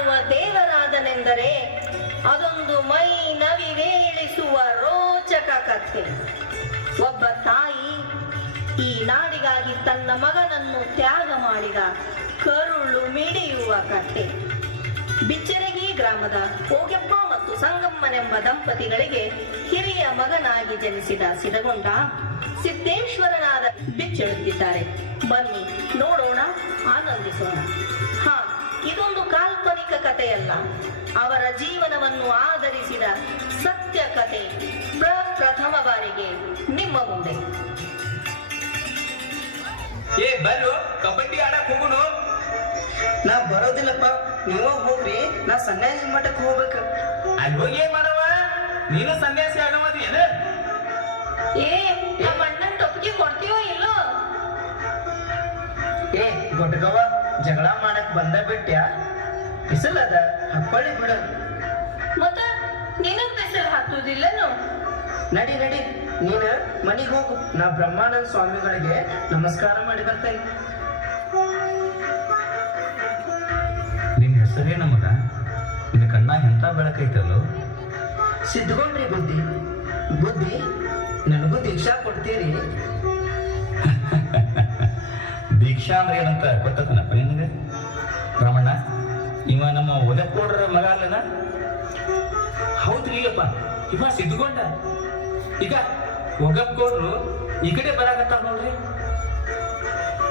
ಮಾಡುವ ದೇವರಾದನೆಂದರೆ ಅದೊಂದು ಮೈ ನವಿರೇಳಿಸುವ ರೋಚಕ ಕಥೆ. ಒಬ್ಬ ತಾಯಿ ಈ ನಾಡಿಗಾಗಿ ತನ್ನ ಮಗನನ್ನು ತ್ಯಾಗ ಮಾಡಿದ ಕರುಳು ಮಿಡಿಯುವ ಕಥೆ. ಬಿಚ್ಚರಗಿ ಗ್ರಾಮದ ಓಗೆಪ್ಪ ಮತ್ತು ಸಂಗಮ್ಮನೆಂಬ ದಂಪತಿಗಳಿಗೆ ಹಿರಿಯ ಮಗನಾಗಿ ಜನಿಸಿದ ಸಿದಗೊಂಡ ಸಿದ್ದೇಶ್ವರನಾದ ಬಿಚ್ಚೆಳುತ್ತಿದ್ದಾರೆ. ಬನ್ನಿ ನೋಡೋಣ, ಆನಂದಿಸೋಣ. ಇದೊಂದು ಕಾಲ್ಪನಿಕ ಕಥೆಯಲ್ಲ, ಅವರ ಜೀವನವನ್ನು ಆಧರಿಸಿದ ಸತ್ಯ ಕಥೆ ಪ್ರಥಮ ಬಾರಿಗೆ ನಿಮ್ಮ ಮುಂದೆ. ಬರು ಕಬಡ್ಡಿ ಆಡಕ್ ಹೋಗುನು. ನಾ ಬರೋದಿಲ್ಲಪ್ಪ, ನೀವ ಹೋಗ್ರಿ, ನಾ ಸನ್ಯಾಸಿ ಮಠಕ್ಕೆ ಹೋಗ್ಬೇಕು. ಅಲ್ಲಿ ಹೋಗಿ ಏನ್ ಮಾಡವ? ನೀನು ಸನ್ಯಾಸಿ ಆಗಮದಿ ಏನ? ನಮ್ಮ ಅಣ್ಣನ್ ಟೊಪ್ಪಿಗೆ ಕೊಡ್ತೀವೋ ಇಲ್ಲೋ? ಗೊಟ್ಟಗವ, ಜಗಳ ಮಾಡಕ್ ಬಂದ ಬಿಟ್ಟ್ಯಾ? ಬಿಸಿಲದ ಹಪ್ಪಳಿ ಬಿಡ. ಮತ್ತ ನಿನಗ್ ಬಿಸಿಲು ಹಾಕುದಿಲ್ಲನು? ನಡಿ ನಡಿ, ನೀನ ಮನಿಗ್ ಹೋಗು. ನಾ ಬ್ರಹ್ಮಾನಂದ ಸ್ವಾಮಿಗಳಿಗೆ ನಮಸ್ಕಾರ ಮಾಡಿ ಬರ್ತೇನೆ. ನಿನ್ನ ಹೆಸರೇನ ಮಗ? ನಿನ್ನ ಕಣ್ಣ ಎಂತ ಬೆಳಕೈತಲ್ಲೋ? ಸಿದ್ಧಗೊಂಡ್ರಿ ಬುದ್ಧಿ. ಬುದ್ಧಿ, ನನಗೂ ದೀಕ್ಷಾ ಕೊಡ್ತೀರಿ? ದೀಕ್ಷಾ ಅಂದ್ರೆ ಏನಂತ ಗೊತ್ತನಪ್ಪ ನಿನಗೆ? ರಾಮಣ್ಣ, ಇವ ನಮ್ಮ ಒಲೆಕೋಡ್ರ ಮಗ ಅಲ್ಲನ? ಹೌದ್ರಿ ಅಪ್ಪ, ಇವ ಸಿದ್ಧಗೊಂಡ. ಈಗ ಒಗಪ್ಕೋಡ್ರು ಈ ಕಡೆ ಬರಾಕತ್ತಾರ ನೋಡ್ರಿ.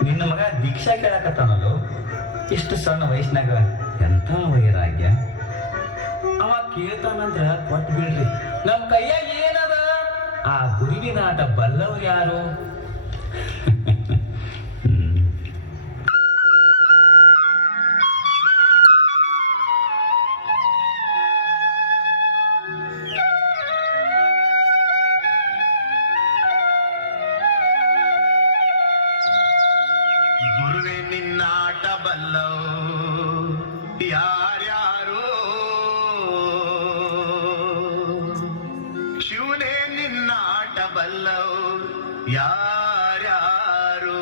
ನಿನ್ನ ಮಗ ದೀಕ್ಷಾ ಕೇಳಕತ್ತಾನಲ್ಲೋ? ಇಷ್ಟು ಸಣ್ಣ ವಯಸ್ಸಿನಾಗ ಎಂಥ ವೈರಾಗ್ಯ! ಅವ ಕೇಳ್ತಾನಂದ್ರ ಕೊಟ್ಟು ಬಿಡ್ರಿ. ನಮ್ ಕೈಯಾಗ ಏನದ? ಆ ಗುರುವಿನ ಆಟ ಬಲ್ಲವ್ರು ಯಾರು? ಗುರುವೆ ನಿನ್ನಾಟ ಬಲ್ಲವು ಯಾರ್ಯಾರೋ, ಶಿವನೇ ನಿನ್ನಾಟ ಬಲ್ಲವು ಯಾರ್ಯಾರೋ.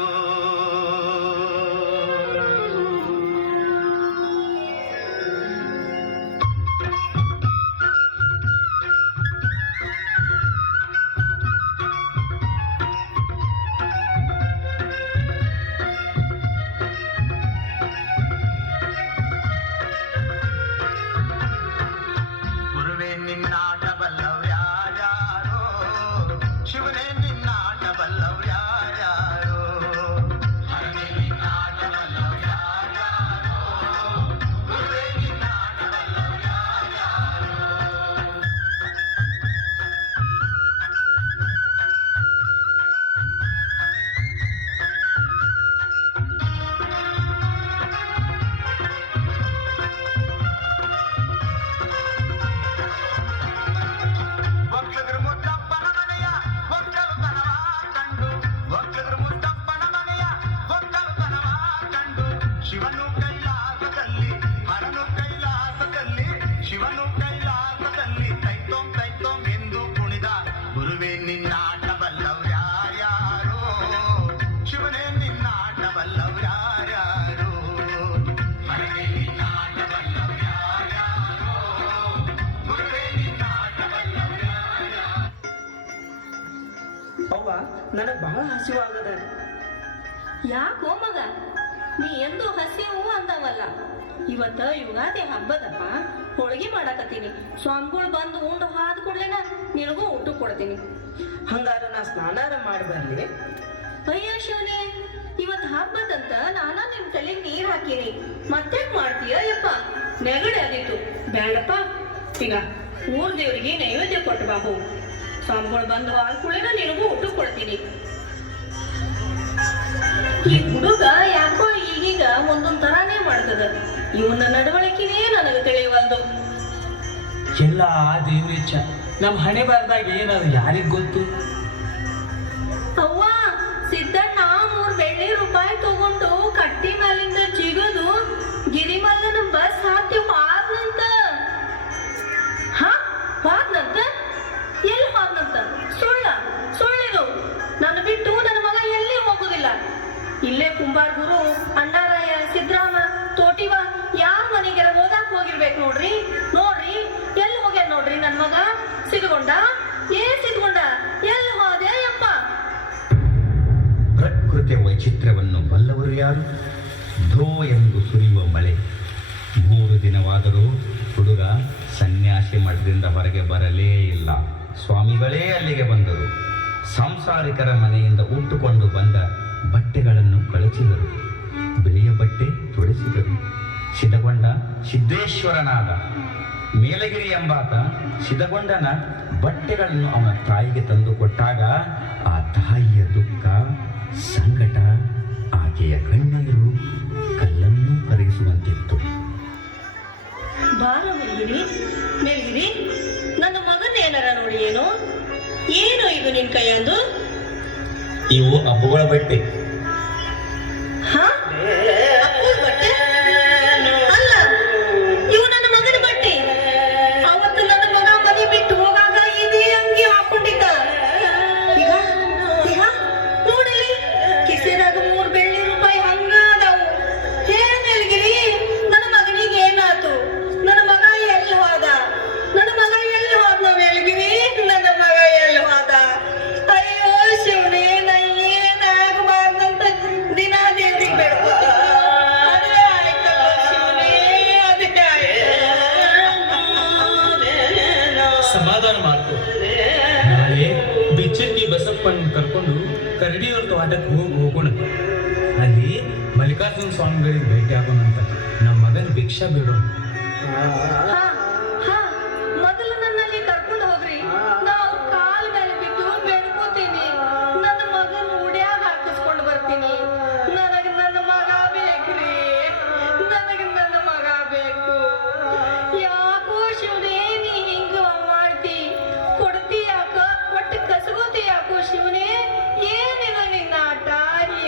ನಿನ್ನಾಟ ಬಲ್ಲವ್ ಯಾರ್ಯಾರೋ, ಶಿವನೇ ನಿನ್ನಾಟ ಬಲ್ಲವ್ ಯಾರ್ಯಾರೋ. ಹರನೇ ನಿನ್ನಾಟ ಬಲ್ಲವ್ ಯಾರ್ಯಾರೋ, ಗುರುವೇ ನಿನ್ನಾಟ ಬಲ್ಲವ್ ಯಾರ್ಯಾರೋ. ಒಕ್ಕಲಿಗರ ಮುತ್ತಪ್ಪನ ಮನೆಯ ಒಕ್ಕಲುತನವ ಕಂಡು, ಒಕ್ಕಲಿಗರ ಮುತ್ತಪ್ಪನ ಮನೆಯ ಒಕ್ಕಲುತನವ ಕಂಡು, ಶಿವನು ಕೈಲಾಸದಲ್ಲಿ ಹರನು ಕೈಲಾಸದಲ್ಲಿ, ಶಿವನು ಕೈಲಾಸದಲ್ಲಿ ತೈತೋಂ ತೈತೋಂ ಎಂದು ಕುಣಿದ. ಗುರುವೇ ನಿನ್ನಾಟ ಬಲ್ಲವ್ ಯಾರ್ಯಾರೋ, ಶಿವನೇ ನಿನ್ನಾಟ ಬಲ್ಲವ್ ಯಾರ್ಯಾರೋ. ಹರನೇ ನಿನ್ನಾಟ ಬಲ್ಲವ್ ಯಾರ್ಯಾರೋ, ಗುರುವೇ ನಿನ್ನಾಟ ಬಲ್ಲವ್ ಯಾರ್ಯಾರೋ. ಅವ್ವ, ನನಗ್ ಬಹಳ ಹಸಿವಾಗದ. ಯಾಕೋ ಮಗ, ನೀ ಎಂದು ಹಸಿವು ಅಂದವಲ್ಲ. ಇವತ್ತ ಯುಗಾದಿ ಹಬ್ಬದಪ್ಪ, ಹೋಳಿಗೆ ಮಾಡಾಕತ್ತೀನಿ. ಸ್ವಾಮಿಗಳು ಬಂದು ಉಂಡು ಹಾದ್ ಕೂಡ್ಲೇನ ನಿನಗೂ ಊಟ ಕೊಡ್ತೀನಿ. ಹಂಗಾರ ನಾ ಸ್ನಾನಾರ ಮಾಡಿ ಬರ್ಲಿ? ಅಯ್ಯ ಶಿವನೇ, ಇವತ್ ಹಬ್ಬದಂತ ನಾನಾ ನಿಮ್ ತಲೆಗೆ ನೀರ್ ಹಾಕಿನಿ. ಮತ್ತೇನ್ ಮಾಡ್ತೀಯ ಯಪ್ಪ? ನೆಗಡೆ ಆದಿತ್ತು. ಬೇಡಪ್ಪ, ಈಗ ಊರ್ ದೇವ್ರಿಗೆ ನೈವೇದ್ಯ ಕೊಟ್ಟು ಬಾ ಹೋಗು. ಸ್ವಾಮಿಗಳು ಬಂದು ಹಾದ್ ಕೂಡ್ಲೇನ ನಿನಗೂ ಊಟ ಕೊಡ್ತೀನಿ. ಈ ಹುಡುಗ ಯಾಕೋ ಈಗೀಗ ಒಂದೊಂದ್ ತರಾನೇ ಮಾಡ್ತದ. ಇವನ ನಡವಳಿಕೆನೇ ನನಗೆ ತಿಳಿಯವಲ್ದು. ಎಲ್ಲ ದೇವ್ರಿಚ್ಛ. ನಮ್ ಹಣೆ ಬರ್ದಾಗ ಏನದು ಯಾರಿಗ್ ಗೊತ್ತು? ಅವ್ವ, ಸಿದ್ದಣ್ಣ 3 ಬೆಳ್ಳಿ ರೂಪಾಯಿ ತಗೊಂಡು ಕಟ್ಟಿ ಮೇಲಿಂದ ಜಿಗದು ಗಿರಿಮಲ್ಲನ ಬಸ್ ಹಾಕಿ ಹೋದ್ನಂತ. ಹೋದ್ನಂತ? ಎಲ್ಲಿ ಹೋದ್ನಂತ? ಸುಳ್ಳಿದು. ನನ್ನ ಬಿಟ್ಟು ನನ್ನ ಮಗ ಎಲ್ಲಿ ಹೋಗುದಿಲ್ಲ. ಇಲ್ಲೇ ಕುಂಬಾರ್ ಗುರು, ಅಣ್ಣಾರಾಯ, ಸಿದ್ರಾಮ, ತೋಟಿವ ಯಾರ ಮನೆಗೆ ಓದಾಕ್ ಹೋಗಿ ನೋಡ್ರಿ ನೋಡ್ರಿ ಎಲ್ಲಿ ಹೋಗ್ಯಾನ ನೋಡ್ರಿ ನನ್ ಮಗ ಸಿದ್ಕೊಂಡ ಸಿದ್ಕೊಂಡ ಎಲ್ಲಿ ಹೋದೆ ಯಪ್ಪ. ಪ್ರಕೃತಿಯ ವೈಚಿತ್ರ್ಯವನ್ನು ಬಲ್ಲವರು ಯಾರು? ಧೋ ಎಂದು ಸುರಿಯುವ ಮಳೆ. 3 ದಿನವಾದರೂ ಹುಡುಗ ಸನ್ಯಾಸಿ ಮಠದಿಂದ ಹೊರಗೆ ಬರಲೇ ಇಲ್ಲ. ಸ್ವಾಮಿಗಳೇ ಅಲ್ಲಿಗೆ ಬಂದರು. ಸಾಂಸಾರಿಕರ ಮನೆಯಿಂದ ಉಟ್ಟುಕೊಂಡು ಬಂದ ಬಟ್ಟೆಗಳನ್ನು ಕಳಚಿದರು. ಬಿಳಿಯ ಬಟ್ಟೆ ತೊಡಿಸಿದರು. ಸಿದ್ಧಗೊಂಡ ಸಿದ್ದೇಶ್ವರನಾದ. ಮೇಲಗಿರಿ ಎಂಬಾತ ಸಿದ್ಧಗೊಂಡನ ಬಟ್ಟೆಗಳನ್ನು ಅವನ ತಾಯಿಗೆ ತಂದು ಕೊಟ್ಟಾಗ ಆ ತಾಯಿಯ ದುಃಖ, ಸಂಕಟ, ಆಕೆಯ ಕಣ್ಣೀರು ಕಲ್ಲನ್ನು ಕರಗಿಸುವಂತಿತ್ತು. ಬಾರ ಮೇಲ್ಗಿರಿ ಮೇಲ್ಗಿರಿ, ನನ್ನ ಮಗನ ಏನಾರ ನೋಡಿ ಏನು ಇದು ನಿನ್ ಕೈಯಂದು? ಇವು ಹಬ್ಬಗಳ ಬಟ್ಟೆ. ಹಾ ಅಪ್ಪುರ ಬಟ್ಟೆ ಅಲ್ಲ, ಇವು ನನ್ನ ಮಗನ ಬಟ್ಟೆ. ಅವತ್ತು ನನ್ನ ಮಗ ಮನೆ ಬಿಟ್ಟು ಹೋಗಾಗ ಇದೇ ಅಂಗಿ ಹಾಕೊಂಡಿದ್ದ. ಈಗ ಈಗ ನೋಡಲಿ ಕಿಸೆದಾಗ 3 ಬೆಳ್ಳಿ ರೂಪಾಯಿ ಹಂಗ ಅದಾವು. ಮೇಲ್ಗಿರಿ, ನನ್ನ ಮಗನಿಗೆ ಏನಾತು? ನನ್ನ ಮಗ ಎಲ್ಲಿ ಹೋದ? ನನ್ನ ಮಗ ಎಲ್ಲಿ ಹೋದ ಮೇಲ್ಗಿರಿ? ನನ್ನ ಮಗ ಎಲ್ಲಿ ಹೋದ? ಅಯ್ಯೋ ಶಿವನೇ, ನಾ ಏನಾಗಬಾರ್ದಂತ ದಿನ ದೇವ್ರಿಗೆ ಬೇಡ್ಕೋತೀನಿ. ಅದೇ ಆಯ್ತಲ್ಲ ಶಿವನೇ, ಅದೇ ಸಮಾಧಾನ ಮಾಡ್ಕೊ. ನಾಳೆ ಬಿಚ್ಚರ್ಕಿ ಬಸಪ್ಪನ್ ಕರ್ಕೊಂಡು ಕರಡಿಯವ್ರ ತೋಟಕ್ಕೆ ಹೋಗೋಣ. ಅಲ್ಲಿ ಮಲ್ಲಿಕಾರ್ಜುನ ಸ್ವಾಮಿಗಳಿಗೆ ಭೇಟಿ ಆಗೋಣಂತ. ನಮ್ಮ ಮಗನ ಭಿಕ್ಷಾ ಬೇಡೋಣ. ಹಾ ಹಾ ಮೊದಲು ನನ್ನಲ್ಲಿ ಕರ್ಕೊಂಡು ಹೋಗ್ರಿ. ನಾವು ಕಾಲ ಮೇಲೆ ಬಿದ್ದು ಬೇಡ್ಕೋತೀನಿ. ನನ್ನ ಮಗನ ಉಡ್ಯಾಗ ಹಾಕಿಸ್ಕೊಂಡು ಬರ್ತೀನಿ. ನನಗೆ ನನ್ನ ಮಗ ಬೇಕ್ರಿ, ನನಗೆ ನನ್ನ ಮಗ ಬೇಕು. ಯಾಕೋ ಶಿವನೇ ನೀ ಹಿಂಗ ಮಾಡ್ತಿ? ಕೊಡ್ತಿ ಯಾಕ? ಕೊಟ್ಟು ಕಸಗೋತಿ ಯಾಕೋ ಶಿವನೇ? ಏನಿದು ನಿನ್ನ ಆಟ?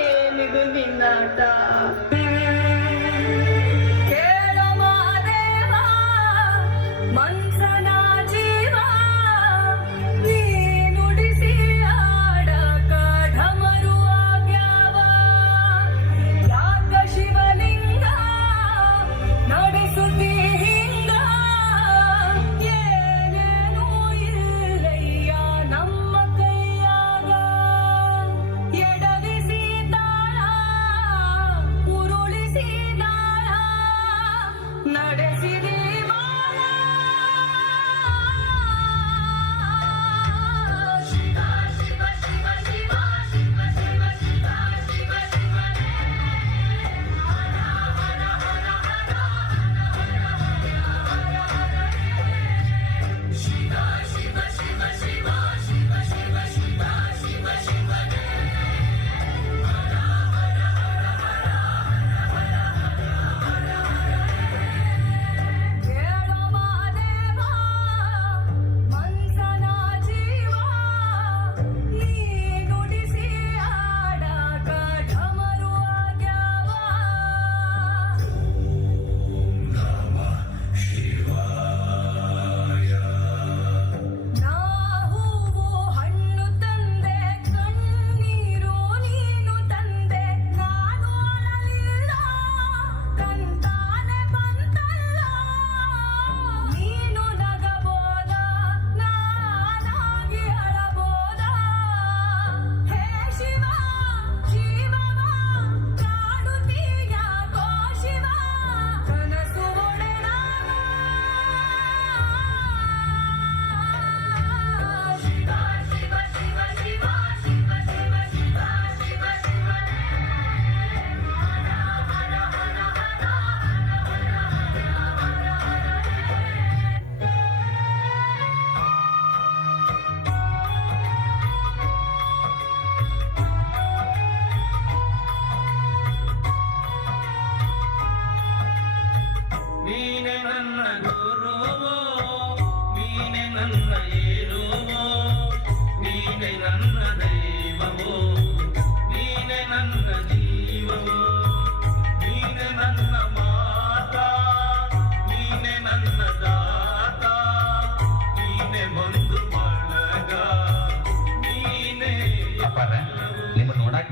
ಏನಿದು ನಿನ್ನ ಆಟ? ಮನ್ಸನ ಜೀವ ನೀ ನುಡಿಸಿ ಆಡಕ ಢಮರು ಆಗ್ಯಾವ. ಯಾಕ ಶಿವಲಿಂಗ ನಡೆಸುತ್ತಿ ಹಿಂಗ? ಏನೇನೂ ಇಲ್ಲಯ್ಯ ನಮ್ಮ ಕೈಯಾಗ. ಎಡವಿಸಿ ತಾಳ, ಉರುಳಿಸಿ ನಾಳ, ನಡೆಸಿದಿ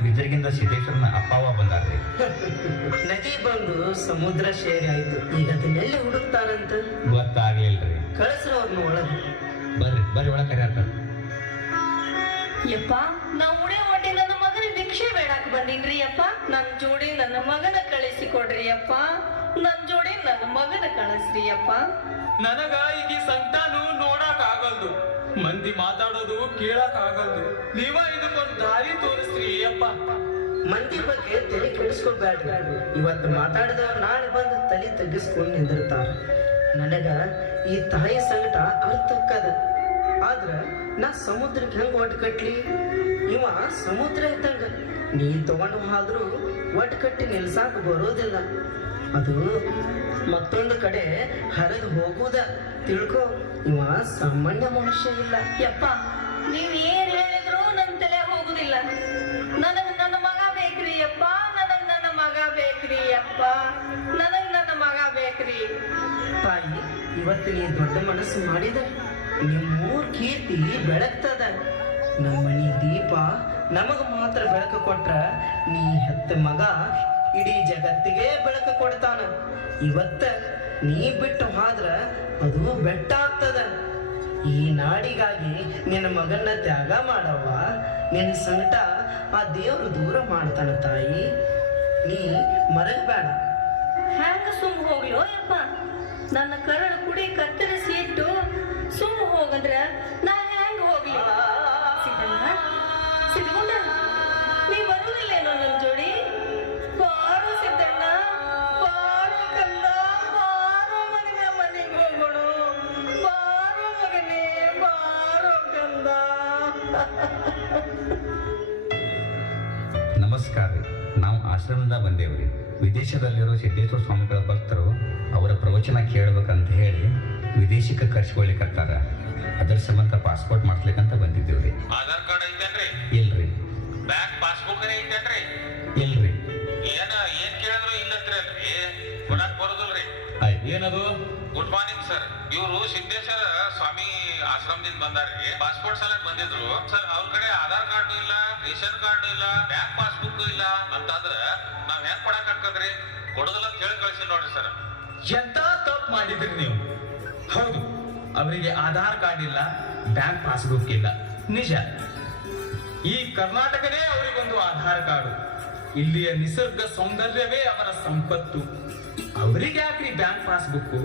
ಬಿಜರ್ಗಿಂದ ಸಿದ್ದೇಶ್ವರನ ಅಪ್ಪಾವ ಬಂದಾರ್ರಿ. ನದಿ ಬಂದು ಸಮುದ್ರ ಸೇರಿ ಆಯ್ತು. ಈಗ ಅದನ್ನೆಲ್ಲಿ ಹುಡುಕ್ತಾನ ಅದಾರಂತ ಗೊತ್ತಾಗ್ಲಿಲ್ರಿ. ಕಳಿಸ್ರ ಅವ್ರನ್ನ ಒಳಗೆ. ಬರ್ರಿ ಬರ್ರಿ ಒಳಗೆ ಕರ್ಯಾರ. ಯಪ್ಪ ನಾ ಉಣೆ ಒಡ್ಡಿ ನನ್ನ ಮಗನ ಭಿಕ್ಷೆ ಬೇಡಕ್ ಬಂದಿನ್ರಿ ಅಪ್ಪ. ನನ್ ಜೋಡಿ ನನ್ನ ಮಗನ ಕಳಿಸಿಕೊಡ್ರಿ ಅಪ್ಪ. ನನ್ ಜೋಡಿ ನನ್ನ ಮಗನ ಕಳಿಸ್ರಿ ಅಪ್ಪ. ನನಗ ಈಗ ಈ ಸಂತಾನು ನೋಡಕ್ ಆಗಲ್ದು, ಮಂದಿ ಮಾತಾಡೋದು ಕೇಳಕ್ ಆಗಲ್ದು. ನೀವ ಇದಕ್ಕೊಂದ್ ದಾರಿ ತೋರಿಸ್ರಿ ಅಪ್ಪ. ಮಂದಿ ಬಗ್ಗೆ ತಲೆ ಕೆಡಿಸ್ಕೊಳ್ಬೇಡ್ರಿ. ಇವತ್ತು ಮಾತಾಡಿದವ್ರು ನಾಳೆ ಬಂದು ತಲೆ ತಗ್ಗಿಸ್ಕೊಂಡು ನಿಂದಿರ್ತಾರ. ನನಗ ಈ ತಾಯಿ ಸಂಕಟ ಅರ್ಥಕ್ಕದ. ಆದ್ರ ನಾ ಸಮುದ್ರಕ್ಕೆ ಹೆಂಗ್ ಒಟ್ಟು ಕಟ್ಲಿ? ಇವ ಸಮುದ್ರ ಇದ್ದಂಗ, ನೀ ತಗೊಂಡು ಹೋದ್ರೂ ಒಟ್ಟು ಕಟ್ಟಿ ನಿಲ್ಸಾಕ ಬರೋದಿಲ್ಲ. ಅದು ಮತ್ತೊಂದು ಕಡೆ ಹರಿದು ಹೋಗುವುದ ತಿಳ್ಕೊ. ಇವ ಸಾಮಾನ್ಯ ಮನುಷ್ಯ ಇಲ್ಲ. ಯಪ್ಪ ನೀವ್ ಏನ್ ಹೇಳಿದ್ರು ನನ್ ತಲೆ ಹೋಗುದಿಲ್ಲ. ನನಗ್ ನನ್ನ ಮಗ ಬೇಕ್ರಿ ಅಪ್ಪ. ನನಗ್ ನನ್ನ ಮಗ ಬೇಕ್ರಿ ಅಪ್ಪ. ನನಗ್ ನನ್ನ ಮಗ ಬೇಕ್ರಿ. ತಾಯಿ, ಇವತ್ತು ನೀ ದೊಡ್ಡ ಮನಸ್ಸು ಮಾಡಿದ ನಿಮ್ಮೂರ್ ಕೀರ್ತಿ ಬೆಳಗ್ತದ. ನಮ್ಮನಿ ದೀಪ ನಮಗ ಮಾತ್ರ ಬೆಳಕು ಕೊಟ್ರ ನೀ ಹೆತ್ತ ಮಗ ಇಡೀ ಜಗತ್ತಿಗೆ ಬೆಳಕು ಕೊಡ್ತಾನ. ಇವತ್ತ ನೀ ಬಿಟ್ಟು ಹೋದ್ರ ಅದು ಬೆಟ್ಟ ಆಗ್ತದ. ಈ ನಾಡಿಗಾಗಿ ನಿನ್ನ ಮಗನ್ನ ತ್ಯಾಗ ಮಾಡವ್ವ. ನಿನ್ನ ಸಂಕಟ ಆ ದೇವ್ರು ದೂರ ಮಾಡ್ತಾನ ತಾಯಿ. ನೀ ಮರಗಬೇಡ. ಹ್ಯಾಂಗ ಸುಮ್ ಹೋಗ್ಲೋ ಯಪ್ಪ? ನನ್ನ ಕರಳು ಕುಡಿ ಕತ್ತರಿಸಿ ಇಟ್ಟು ಸುಮ್ ಹೋಗಂದ್ರ ನಾ ಹ್ಯಾಂಗ ಹೋಗ್ಲಿ? ಸಿದ್ಧಣ್ಣ ನೀ ಬರುವುದಿಲ್ಲೇನೋ ನನ್ ಜೋಡಿ? ಬಾರೋ ಸಿದ್ಧಣ್ಣ, ಬಾರೋ ಕಂದ, ಬಾರೋ ಮಗನ ಮನೆಗೆ ಹೋಗೋಣ. ಬಾರೋ ಮಗನೇ, ಬಾರೋ ಕಂದ. ನಮಸ್ಕಾರ ರೀ. ನಾವು ಆಶ್ರಮದಿಂದ ಬಂದೇವ್ರಿ. ವಿದೇಶದಲ್ಲಿರೋ ಸಿದ್ದೇಶ್ವರ ಸ್ವಾಮಿಗಳ ಭಕ್ತರು ಅವರ ಪ್ರವಚನ ಕೇಳ್ಬೇಕಂತ ಹೇಳಿ ವಿದೇಶಕ್ಕೆ ಕರ್ಸ್ಕೊಳ್ಲಿಕ್ಕತ್ತಾರ. ಅದರ ಸಂಬಂಧ ಪಾಸ್ಪೋರ್ಟ್ ಮಾಡಿಸ್ಲಿಕ್ಕಂತ ಬಂದಿದ್ದೇವ್ರಿ. ಆಧಾರ್ ಕಾರ್ಡ್ ಐತೇನ್ರಿ? ಇಲ್ರಿ. ಬ್ಯಾಂಕ್ ಪಾಸ್ಬುಕ್ ಐತೇನ್ರಿ? ಇಲ್ರಿ. ಏನ್ ಕೇಳಿದ್ರು ಇಲ್ಲಂತ್ರಿ, ಕೊಡಕ್ ಬರೋದಿಲ್ರಿ. ಏನದು? Good morning sir. ಇವರು ಸಿದ್ದೇಶ್ವರ ಸ್ವಾಮಿ ಆಶ್ರಮದಿಂದ ಬಂದಾರ್ರಿ. ಪಾಸ್ಪೋರ್ಟ್ ಸಲಕ್ ಬಂದಿದ್ರು ಸರ್. ಅವ್ರ ಕಡೆ ಆಧಾರ್ ಕಾರ್ಡ್ ಇಲ್ಲ, ರೇಷನ್ ಕಾರ್ಡ್ ಇಲ್ಲ, ಬ್ಯಾಂಕ್ ಪಾಸ್ಬುಕ್ ಇಲ್ಲ ಅಂತಂದ್ರ ನಾವ್ ಹೆಂಗ್ ಕೊಡಕ್ ಆಗ್ತದ್ರಿ? ಕೊಡೋದಿಲ್ಲ ಅಂತ ಹೇಳಿ ಕಳ್ಸಿ ನೋಡ್ರಿ ಸರ್. ಎಂತ ತಪ್ಪು ಮಾಡಿದ್ರಿ ನೀವು? ಹೌದು, ಅವರಿಗೆ ಆಧಾರ್ ಕಾರ್ಡ್ ಇಲ್ಲ, ಬ್ಯಾಂಕ್ ಪಾಸ್ಬುಕ್ ಇಲ್ಲ, ನಿಜ. ಈ ಕರ್ನಾಟಕನೇ ಅವರಿಗೊಂದು ಆಧಾರ್ ಕಾರ್ಡು. ಇಲ್ಲಿಯ ನಿಸರ್ಗ ಸೌಂದರ್ಯವೇ ಅವರ ಸಂಪತ್ತು. ಅವರಿಗೆ ಯಾಕ್ರಿ ಬ್ಯಾಂಕ್ ಪಾಸ್ಬುಕ್?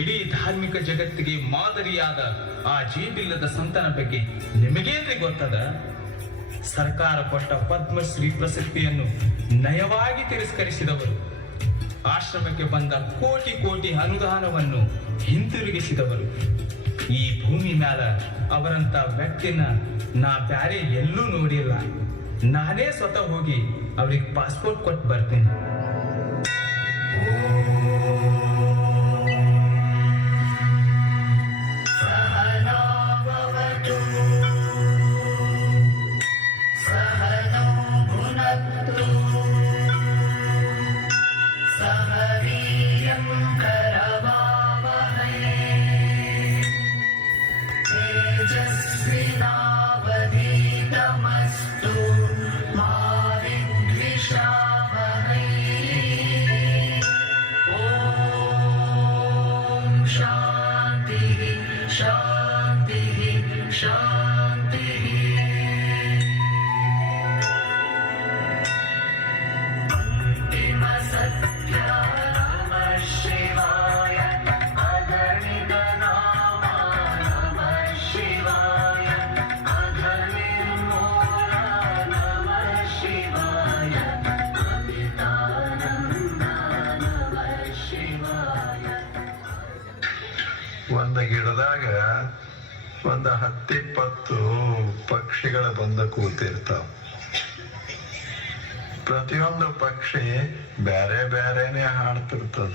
ಇಡೀ ಧಾರ್ಮಿಕ ಜಗತ್ತಿಗೆ ಮಾದರಿಯಾದ ಆ ಜೀಬಿಲ್ಲದ ಸಂತನ ಬಗ್ಗೆ ನಿಮಗೇನ್ರಿ ಗೊತ್ತದ? ಸರ್ಕಾರ ಕೊಟ್ಟ ಪದ್ಮಶ್ರೀ ಪ್ರಶಸ್ತಿಯನ್ನು ನಯವಾಗಿ ತಿರಸ್ಕರಿಸಿದವರು, ಆಶ್ರಮಕ್ಕೆ ಬಂದ ಕೋಟಿ ಕೋಟಿ ಅನುದಾನವನ್ನು ಹಿಂತಿರುಗಿಸಿದವರು. ಈ ಭೂಮಿ ಮ್ಯಾಲ ಅವರಂತ ವ್ಯಕ್ತಿನ ನಾ ಬ್ಯಾರೆ ಎಲ್ಲೂ ನೋಡಿಲ್ಲ. ನಾನೇ ಸ್ವತಃ ಹೋಗಿ ಅವ್ರಿಗೆ ಪಾಸ್ಪೋರ್ಟ್ ಕೊಟ್ಟು ಬರ್ತೇನೆ. ಒಂದು ಗಿಡದಾಗ ಒಂದು 10-20 ಪಕ್ಷಿಗಳ ಬಂದ ಕೂತಿರ್ತಾವ. ಪ್ರತಿಯೊಂದು ಪಕ್ಷಿ ಬೇರೆ ಬೇರೆನೆ ಹಾಡ್ತಿರ್ತದ.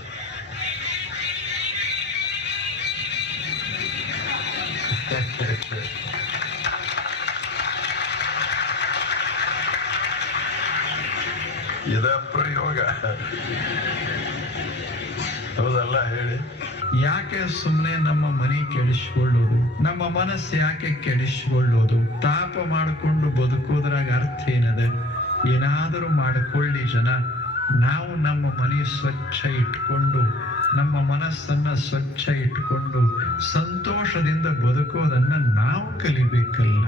ಇದ ಪ್ರಯೋಗ ಹೌದಲ್ಲ ಹೇಳಿ? ಯಾಕೆ ಸುಮ್ಮನೆ ನಮ್ಮ ಮನೆ ಕೆಡಿಸ್ಕೊಳ್ಳೋದು, ನಮ್ಮ ಮನಸ್ಸು ಯಾಕೆ ಕೆಡಿಸ್ಕೊಳ್ಳೋದು? ತಾಪ ಮಾಡಿಕೊಂಡು ಬದುಕೋದ್ರಾಗ ಅರ್ಥ ಏನದ? ಏನಾದರೂ ಮಾಡಿಕೊಳ್ಳಿ ಜನ. ನಾವು ನಮ್ಮ ಮನೆ ಸ್ವಚ್ಛ ಇಟ್ಕೊಂಡು ನಮ್ಮ ಮನಸ್ಸನ್ನ ಸ್ವಚ್ಛ ಇಟ್ಕೊಂಡು ಸಂತೋಷದಿಂದ ಬದುಕೋದನ್ನ ನಾವು ಕಲಿಬೇಕಲ್ಲ.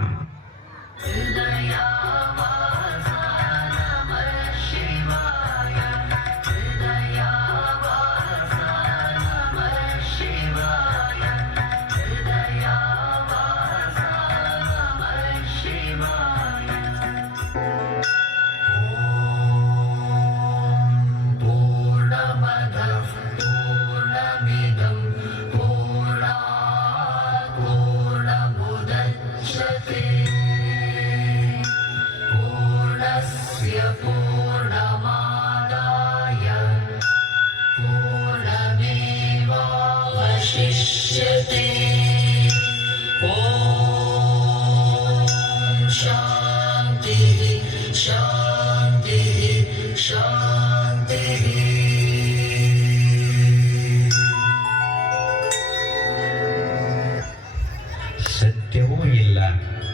ಸತ್ಯವೂ ಇಲ್ಲ,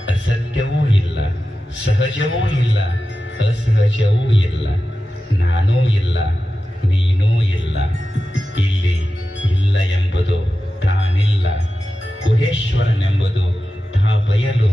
ಅಸತ್ಯವೂ ಇಲ್ಲ, ಸಹಜವೂ ಇಲ್ಲ, ಅಸಹಜವೂ ಇಲ್ಲ, ನಾನೂ ಇಲ್ಲ, ನೀನೂ ಇಲ್ಲ. ಇಲ್ಲಿ ಇಲ್ಲ ಎಂಬುದು ತಾನಿಲ್ಲ, ಗುಹೇಶ್ವರನೆಂಬುದು ತಾ ಬಯಲು